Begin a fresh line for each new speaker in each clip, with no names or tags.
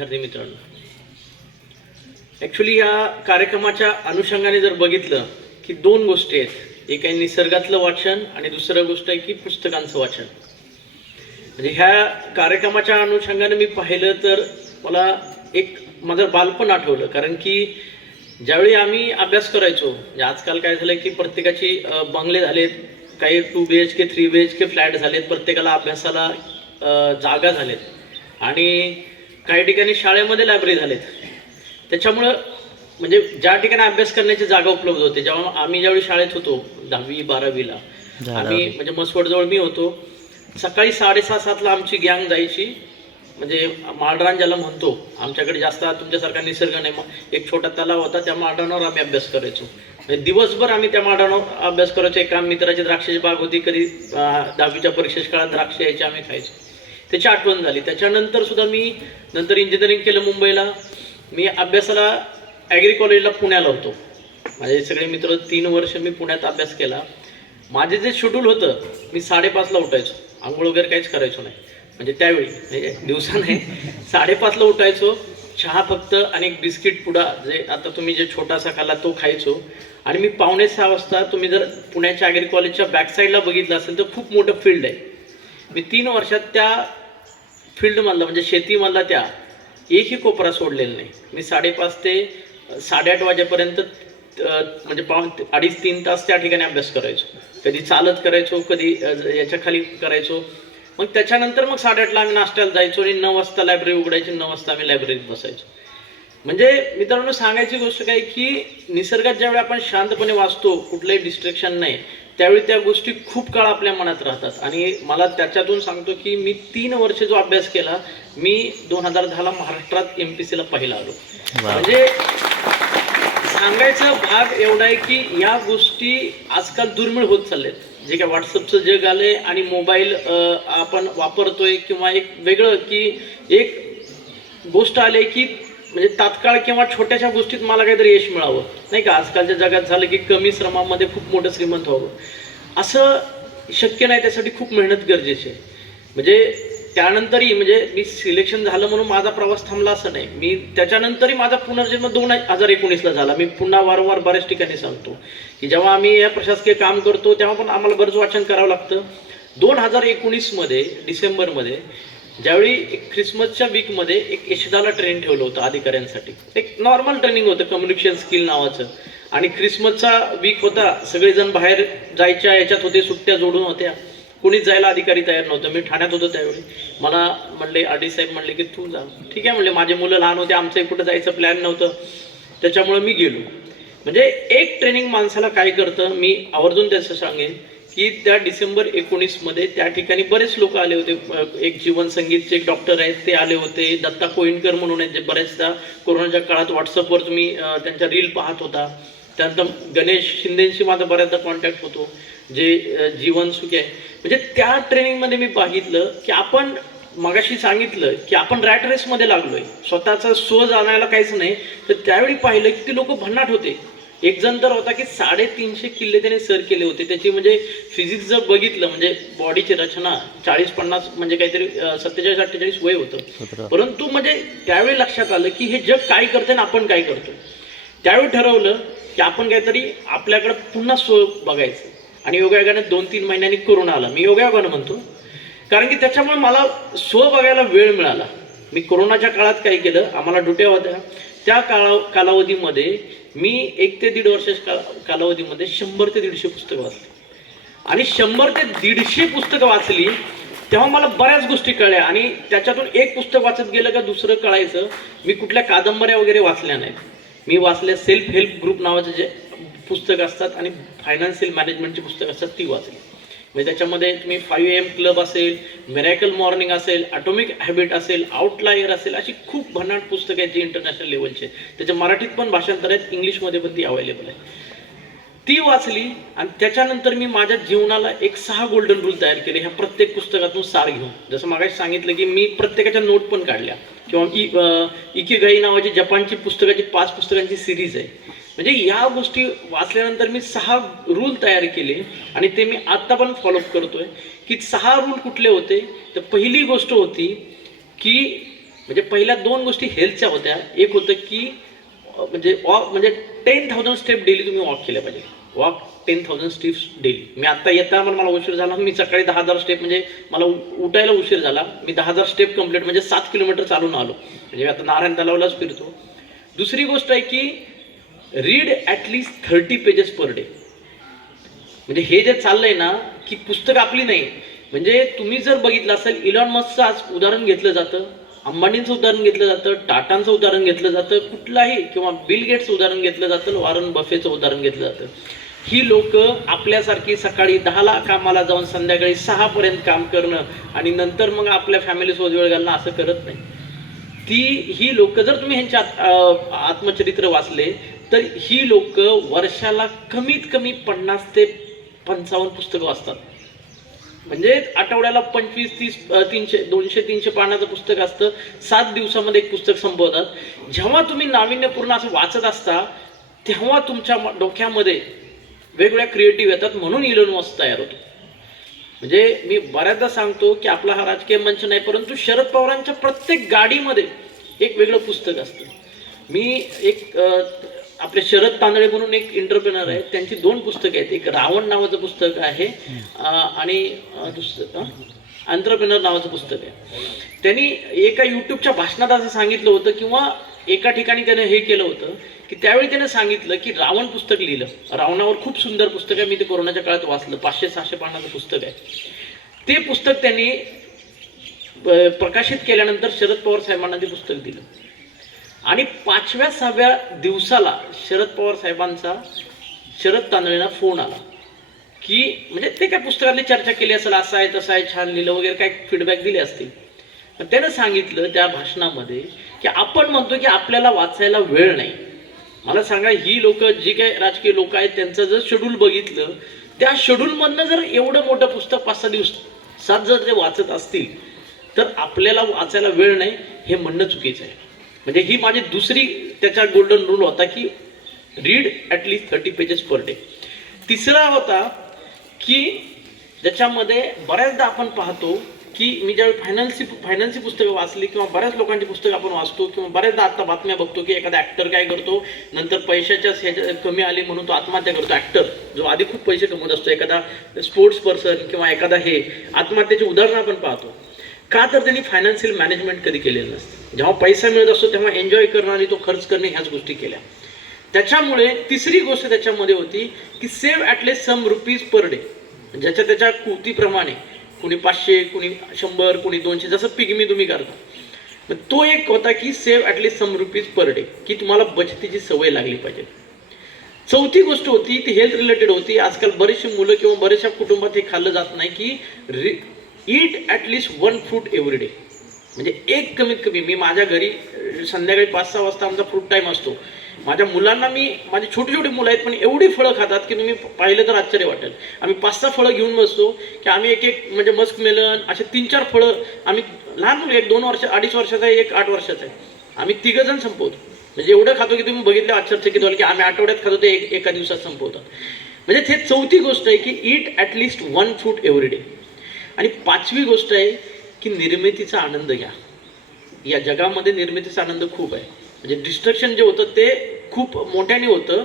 विद्यार्थी मित्रांनो. ॲक्च्युली या कार्यक्रमाच्या अनुषंगाने जर बघितलं की दोन गोष्टी आहेत. एक आहे निसर्गातलं वाचन आणि दुसरं गोष्ट आहे की पुस्तकांचं वाचन. म्हणजे ह्या कार्यक्रमाच्या अनुषंगाने मी पाहिलं तर मला एक माझं बालपण आठवलं. कारण की ज्यावेळी आम्ही अभ्यास करायचो म्हणजे आजकाल काय झालं की प्रत्येकाची बंगले झालेत काही two B H K three B H K flat झालेत प्रत्येकाला अभ्यासाला जागा झालेत. आणि काही ठिकाणी शाळेमध्ये लायब्ररी झालेत. त्याच्यामुळं म्हणजे ज्या ठिकाणी अभ्यास करण्याची जागा उपलब्ध होते जेव्हा आम्ही ज्यावेळी शाळेत होतो दहावी बारावीला आम्ही म्हणजे मसवडजवळ मी होतो. सकाळी साडेसहा सातला आमची गँग जायची. म्हणजे माळरान ज्याला म्हणतो आमच्याकडे जास्त तुमच्यासारखा निसर्ग नाही मग एक छोटा तलाव होता त्या माळरानावर आम्ही अभ्यास करायचो. म्हणजे दिवसभर आम्ही त्या माळरानावर अभ्यास करायचो. एका मित्राची द्राक्षाची बाग होती कधी दहावीच्या परीक्षेच्या काळात द्राक्ष यायची आम्ही खायचो. त्याची आठवण झाली. त्याच्यानंतर सुद्धा मी नंतर इंजिनिअरिंग केलं मुंबईला. मी अभ्यासाला ॲग्री कॉलेजला पुण्याला होतो. माझे सगळे मित्र तीन वर्ष मी पुण्यात अभ्यास केला. माझे जे शेड्यूल होतं मी साडेपाचला उठायचो. आंघोळ वगैरे काहीच करायचो नाही. म्हणजे त्यावेळी म्हणजे दिवसा नाही साडेपाचला उठायचो. चहा फक्त आणि एक बिस्किट पुडा जे आता तुम्ही जे छोटासा खाल्ला तो खायचो. आणि मी पावणे सहा वाजता तुम्ही जर पुण्याच्या ॲग्री कॉलेजच्या बॅकसाईडला बघितलं असेल तर खूप मोठं फील्ड आहे. मी तीन वर्षात त्या फील्डमधला म्हणजे शेतीमधला त्या एकही कोपरा सोडलेला नाही. मी साडेपाच ते साडेआठ वाजेपर्यंत म्हणजे पाऊन अडीच तीन तास त्या ठिकाणी अभ्यास करायचो. कधी चालत करायचो कधी याच्याखाली याच्या खाली करायचो. मग त्याच्यानंतर मग साडेआठला आम्ही नाश्त्याला जायचो आणि नऊ वाजता लायब्ररी उघडायची नऊ वाजता आम्ही लायब्ररीत बसायचो. म्हणजे मित्रांनो सांगायची गोष्ट काय की निसर्गात ज्यावेळी आपण शांतपणे वाचतो कुठलंही डिस्ट्रॅक्शन नाही त्यावेळी त्या गोष्टी खूप काळ आपल्या मनात राहतात. आणि मला त्याच्यातून सांगतो की मी तीन वर्ष जो अभ्यास केला मी दोन हजार दहाला महाराष्ट्रात एम पी सीला पहिला आलो. म्हणजे सांगायचा भाग एवढा आहे की या गोष्टी आजकाल दुर्मिळ होत चालल्यात. जे काय व्हॉट्सअपचं जग आलंय आणि मोबाईल आपण वापरतोय किंवा एक वेगळं की एक गोष्ट आली की म्हणजे तात्काळ किंवा छोट्याशा गोष्टीत मला काहीतरी यश मिळावं. नाही का? आजकालच्या जगात झालं की कमी श्रमामध्ये खूप मोठं श्रीमंत व्हावं. असं शक्य नाही त्यासाठी खूप मेहनत गरजेची आहे. म्हणजे त्यानंतरही म्हणजे मी सिलेक्शन झालं म्हणून माझा प्रवास थांबला असं नाही. मी त्याच्यानंतरही माझा पुनर्जन्म दोन हजार एकोणीसला झाला. मी पुन्हा वारंवार बऱ्याच ठिकाणी सांगतो की जेव्हा आम्ही या प्रशासकीय काम करतो तेव्हा पण आम्हाला बरंच वाचन करावं लागतं. दोन हजार एकोणीसमध्ये डिसेंबरमध्ये ज्यावेळी एक ख्रिसमसच्या वीकमध्ये एक यशदाला ट्रेन ठेवलं होतं अधिकाऱ्यांसाठी. एक नॉर्मल ट्रेनिंग होतं कम्युनिकेशन स्किल नावाचं. आणि ख्रिसमसचा वीक होता सगळेजण बाहेर जायच्या याच्यात होते सुट्ट्या जोडून होत्या. कोणीच जायला अधिकारी तयार नव्हतं. मी ठाण्यात होतो त्यावेळी. मला म्हणले आडी साहेब म्हणले की तू जा. ठीक आहे म्हणले माझे मुलं लहान होते आमचं कुठं जायचं प्लॅन नव्हतं. त्याच्यामुळे मी गेलो. म्हणजे एक ट्रेनिंग माणसाला काय करतं मी आवर्जून त्याचं सांगेन. की त्या डिसेंबर एकोणीसमध्ये त्या ठिकाणी बरेच लोक आले होते. एक जीवन संगीतचे एक डॉक्टर आहेत ते आले होते. दत्ता कोईनकर म्हणून आहेत जे बऱ्याचदा कोरोनाच्या काळात व्हॉट्सअपवर तुम्ही त्यांच्या रील पाहत होता. त्यानंतर गणेश शिंदेशी माझा बऱ्याचदा कॉन्टॅक्ट होतो जे जीवन सुखी आहे. म्हणजे त्या ट्रेनिंगमध्ये मी बघितलं की आपण मगाशी सांगितलं की आपण रॅट रेसमध्ये लागलोय. स्वतःचा स्व जाणायला काहीच नाही. तर त्यावेळी पाहिलं की ते लोक भन्नाट होते. एक जण तर होता की साडेतीनशे किल्ले त्याने सर केले होते. त्याची म्हणजे फिजिक्स जर बघितलं म्हणजे बॉडीची रचना चाळीस पन्नास म्हणजे काहीतरी सत्तेचाळीस अठ्ठेचाळीस वय होतं. परंतु म्हणजे त्यावेळी लक्षात आलं की हे जग काय करतंय आणि आपण काय करतो त्यावेळी ठरवलं की आपण काहीतरी आपल्याकडे पुन्हा स्व बघायचं. आणि योगायोगाने दोन तीन महिन्यांनी कोरोना आला. मी योगायोगानं म्हणतो. कारण की त्याच्यामुळे मला स्व बघायला वेळ मिळाला. मी कोरोनाच्या काळात काय केलं? आम्हाला ड्युट्या होत्या त्या काळा कालावधीमध्ये मी एक ते दीड वर्ष कालावधीमध्ये शंभर ते दीडशे पुस्तकं वाचली. आणि शंभर ते दीडशे पुस्तकं वाचली तेव्हा मला बऱ्याच गोष्टी कळल्या. आणि त्याच्यातून एक पुस्तक वाचत गेलं का दुसरं कळायचं मी कुठल्या कादंबऱ्या वगैरे वाचल्या नाहीत. मी वाचल्या सेल्फ हेल्प ग्रुप नावाचे जे पुस्तक असतात आणि फायनान्शियल मॅनेजमेंटची पुस्तकं असतात ती वाचली. म्हणजे त्याच्यामध्ये तुम्ही फाईव्ह एम क्लब असेल मेरॅकल मॉर्निंग असेल ॲटॉमिक हॅबिट असेल आउटलायर असेल अशी खूप भन्नाट पुस्तकं आहेत जी इंटरनॅशनल लेवलचे त्याच्या मराठीत पण भाषांतर आहेत इंग्लिशमध्ये पण ती अवेलेबल आहे. ती वाचली आणि त्याच्यानंतर मी माझ्या जीवनाला एक सहा गोल्डन रूल तयार केले ह्या प्रत्येक पुस्तकातून सार घेऊन. जसं मागाशी सांगितलं की मी प्रत्येकाच्या नोट पण काढल्या. किंवा e, ई इकिगाई नावाची जपानची पुस्तकाची पाच पुस्तकांची सिरीज आहे. म्हणजे या गोष्टी वाचल्यानंतर मी सहा रूल तयार केले आणि ते मी आत्ता पण फॉलोअप करतोय की सहा रूल कुठले होते? तर पहिली गोष्ट होती की म्हणजे पहिल्या दोन गोष्टी हेल्थच्या होत्या. एक होतं की म्हणजे वॉक म्हणजे टेन थाउजंड स्टेप डेली तुम्ही वॉक केल्या पाहिजे. Walk ten thousand steps daily मी आत्ता येताना पण मला उशीर झाला. मी सकाळी दहा हजार स्टेप म्हणजे मला उ- उठायला उशीर झाला. मी दहा हजार स्टेप कंप्लीट म्हणजे सात किलोमीटर चालून आलो. म्हणजे मी आता नारायण तलावलाच फिरतो. दुसरी गोष्ट आहे की read at least thirty pages per day म्हणजे हे जे चाललंय ना की पुस्तक आपली नाही. म्हणजे तुम्ही जर बघितलं असेल इलॉन मस्कचं आज उदाहरण घेतलं जातं अंबानींचं उदाहरण घेतलं जातं टाटांचं उदाहरण घेतलं जातं कुठलाही किंवा बिल गेट्सचं उदाहरण घेतलं जातं वॉरन बफेचं उदाहरण घेतलं जातं. ही लोक आपल्यासारखी सकाळी दहाला कामाला जाऊन संध्याकाळी सहापर्यंत काम करणं आणि नंतर मग आपल्या फॅमिलीसोबत वेळ घालणं असं करत नाही. ती ही लोक जर तुम्ही ह्यांच्या आत- आत्मचरित्र वाचले तर ही लोक वर्षाला कमीत कमी पन्नास ते पंचावन्न पुस्तकं वाचतात. म्हणजे आठवड्याला पंचवीस तीस तीनशे दोनशे तीनशे पानाचं पुस्तक असतं. सात दिवसामध्ये एक पुस्तक संपवतात. जेव्हा तुम्ही नाविन्यपूर्ण असं वाचत असता तेव्हा तुमच्या डोक्यामध्ये वेगवेगळ्या क्रिएटिव्ह येतात म्हणून इलन मस्त तयार होतो. म्हणजे मी बऱ्याचदा सांगतो की आपला हा राजकीय मंच नाही परंतु शरद पवारांच्या प्रत्येक गाडीमध्ये एक वेगळं पुस्तक असतं. मी एक आपले शरद तांदळे म्हणून एक इंटरप्रेनर आहे. त्यांची दोन पुस्तकं आहेत. एक रावण नावाचं पुस्तक आहे आणि दुसरं अंतरप्रेनर नावाचं पुस्तक आहे. त्यांनी एका युट्यूबच्या भाषणात असं सांगितलं होतं किंवा एका ठिकाणी त्यानं हे केलं होतं की त्यावेळी त्यानं सांगितलं की रावण पुस्तक लिहिलं. रावणावर खूप सुंदर पुस्तक आहे. मी ते कोरोनाच्या काळात वाचलं. पाचशे सहाशे पानाचं पुस्तक आहे. ते पुस्तक त्यांनी प्रकाशित केल्यानंतर शरद पवार साहेबांना ते पुस्तक दिलं. आणि पाचव्या सहाव्या दिवसाला शरद पवार साहेबांचा शरद तांदळेंना फोन आला. की म्हणजे ते काय पुस्तकातली चर्चा केली असेल असं आहे तसं आहे छान लिहिलं वगैरे काय फीडबॅक दिले असतील. पण त्यानं सांगितलं त्या भाषणामध्ये की आपण म्हणतो की आपल्याला वाचायला वेळ नाही. मला सांगा ही लोक जी काही राजकीय लोक आहेत त्यांचं जर शेड्यूल बघितलं त्या शेड्यूलमधनं जर एवढं मोठं पुस्तक पाच सहा दिवस सात जर ते वाचत असतील तर आपल्याला वाचायला वेळ नाही हे म्हणणं चुकीचं आहे. म्हणजे ही माझी दुसरी त्याचा गोल्डन रूल होता की read at least thirty pages per day तिसरा होता की ज्याच्यामध्ये बऱ्याचदा आपण पाहतो की मी ज्यावेळी फायनान्सची फायनान्सी पुस्तकं वाचली किंवा बऱ्याच लोकांची पुस्तकं आपण वाचतो किंवा बऱ्याचदा आता बातम्या बघतो की एखादा ॲक्टर काय करतो नंतर पैशाच्याच ह्याच्या कमी आली म्हणून तो आत्महत्या करतो. ॲक्टर जो आधी खूप पैसे कमवत असतो एखादा स्पोर्ट्स पर्सन किंवा एखादा हे आत्महत्याची उदाहरणं आपण पाहतो. का तर त्यांनी फायनान्शियल मॅनेजमेंट कधी केलेलं नसतं. जेव्हा पैसा मिळत असतो तेव्हा एन्जॉय करणं आणि तो खर्च करणे ह्याच गोष्टी केल्या. त्याच्यामुळे तिसरी गोष्ट त्याच्यामध्ये होती की save at least some rupees per day ज्याच्या त्याच्या कृतीप्रमाणे कुणी पाचशे कुणी शंभर कुणी दोनशे जसं पिगमी तुम्ही करता. मग तो एक होता की save at least some rupees per day की तुम्हाला बचतीची सवय लागली पाहिजे. चौथी गोष्ट होती ती हेल्थ रिलेटेड होती. आजकाल बरेचशी मुलं किंवा बरेचशा कुटुंबात हे खाल्लं जात नाही की रि eat at least one fruit every day म्हणजे एक कमीत कमी मी माझ्या घरी संध्याकाळी पाच सहा वाजता आमचा फ्रूट टाईम असतो. माझ्या मुलांना मी माझी छोटी छोटी मुलं आहेत पण एवढी फळं खातात की तुम्ही पाहिलं तर आश्चर्य वाटेल. आम्ही पाच सहा फळं घेऊन बसतो की आम्ही एक एक म्हणजे मस्क मेलन असे तीन चार फळं आम्ही लहान मुलं एक दोन वर्ष अडीच वर्षाचा आहे एक आठ वर्षाचा आहे. आम्ही तिघंजण संपवतो. म्हणजे एवढं खातो की तुम्ही बघितलं आश्चर्यचकित व्हाल की आम्ही आठवड्यात खातो ते एक एका दिवसात संपवतात. म्हणजे ते चौथी गोष्ट आहे की eat at least one fruit every day आणि पाचवी गोष्ट आहे की निर्मितीचा आनंद घ्या. या जगामध्ये निर्मितीचा आनंद खूप आहे. म्हणजे डिस्ट्रक्शन जे होतं ते खूप मोठ्याने होतं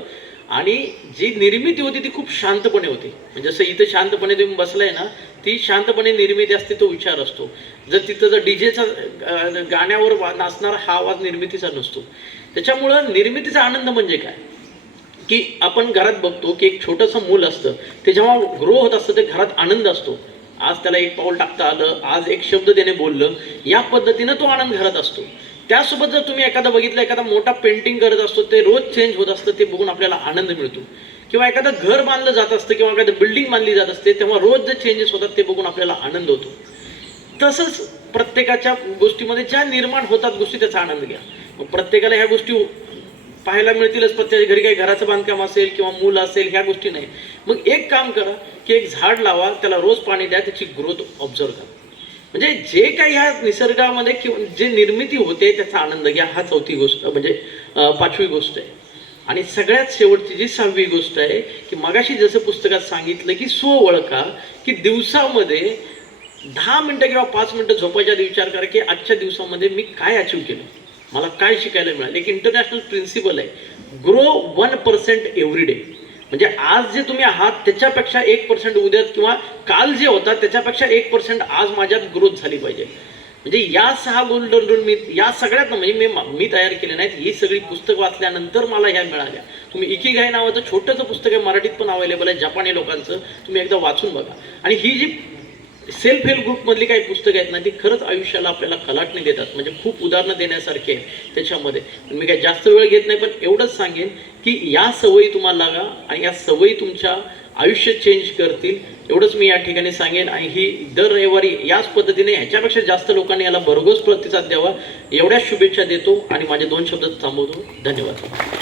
आणि जी निर्मिती होती ती खूप शांतपणे होती. म्हणजे जसं इथं शांतपणे तुम्ही बसलाय ना ती शांतपणे निर्मिती असते तो विचार असतो. जर तिथं जर डीजेचा गाण्यावर वा नाचणारा हा आवाज निर्मितीचा नसतो. त्याच्यामुळं निर्मितीचा आनंद म्हणजे काय? की आपण घरात बघतो की एक छोटंसं मूल असतं ते जेव्हा ग्रो होत असतं ते घरात आनंद असतो. आज त्याला एक पाऊल टाकता आलं आज एक शब्द त्याने बोललं या पद्धतीनं तो आनंद घरात असतो. त्यासोबत जर तुम्ही एखादा बघितलं एखादा मोठा पेंटिंग करत असतो ते रोज चेंज होत असतं ते बघून आपल्याला आनंद मिळतो. किंवा एखादं घर बांधलं जात असतं किंवा एखादं बिल्डिंग बांधली जात असते तेव्हा रोज जे चेंजेस होतात ते बघून आपल्याला आनंद होतो. तसंच प्रत्येकाच्या गोष्टीमध्ये ज्या निर्माण होतात गोष्टी त्याचा आनंद घ्या. मग प्रत्येकाला ह्या गोष्टी पाहायला मिळतीलच प्रत्येकाच्या घरी काही घराचं बांधकाम असेल किंवा मूल असेल ह्या गोष्टी नाही. मग एक काम करा की एक झाड लावा त्याला रोज पाणी द्या त्याची ग्रोथ ऑब्झर्व करा. म्हणजे जे काही ह्या निसर्गामध्ये किंवा जे निर्मिती होते त्याचा आनंद घ्या. हा चौथी गोष्ट म्हणजे पाचवी गोष्ट आहे. आणि सगळ्यात शेवटची जी सहावी गोष्ट आहे की मगाशी जसं पुस्तकात सांगितलं की स्व ओळखा की दिवसामध्ये दहा मिनटं किंवा पाच मिनटं झोपायच्या आधी विचार करा की आजच्या दिवसामध्ये मी काय अचीव केलं? मला काय शिकायला मिळालं? एक इंटरनॅशनल प्रिन्सिपल आहे. Grow one percent every day म्हणजे आज जे तुम्ही आहात त्याच्यापेक्षा एक पर्सेंट उद्या किंवा काल जे होता त्याच्यापेक्षा एक पर्सेंट आज माझ्यात ग्रोथ झाली पाहिजे. म्हणजे या सहा गोल्डन रूल मी या सगळ्यात म्हणजे मी मी तयार केले नाहीत. ही सगळी पुस्तक वाचल्यानंतर मला ह्या मिळाल्या. तुम्ही इकिगाय नावाचं छोटंसं पुस्तक आहे मराठीत पण अवेलेबल आहे जपानी लोकांचं. तुम्ही एकदा वाचून बघा. आणि ही जी सेल्फ हेल्प ग्रुपमधली काही पुस्तकं आहेत ना ती खरंच आयुष्याला आपल्याला कलाटणी देतात. म्हणजे खूप उदाहरणं देण्यासारखे आहे त्याच्यामध्ये. मी काही जास्त वेळ घेत नाही पण एवढंच सांगेन की या सवयी तुम्हाला लागा आणि या सवयी तुमच्या आयुष्य चेंज करतील. एवढंच मी या ठिकाणी सांगेन. आणि ही दर रविवारी याच पद्धतीने ह्याच्यापेक्षा जास्त लोकांनी याला भरघोस प्रतिसाद द्यावा. एवढ्याच शुभेच्छा देतो आणि माझे दोन शब्द थांबवतो. धन्यवाद.